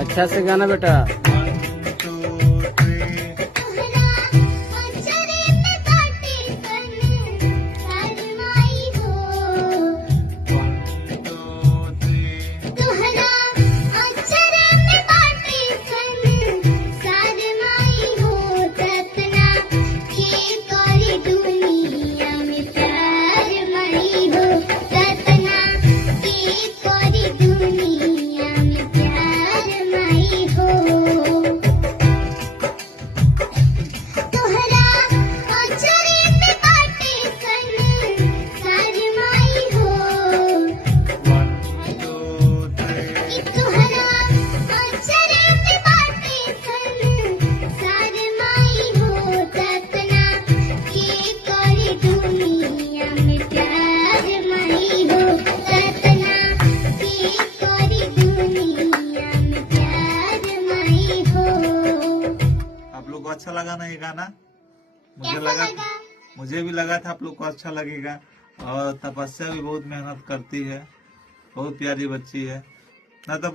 अच्छा से गाना बेटा। आप लोग को अच्छा लगा ना ये गाना? मुझे भी लगा था आप लोग को अच्छा लगेगा। और तपस्या भी बहुत मेहनत करती है, बहुत प्यारी बच्ची है ना। तो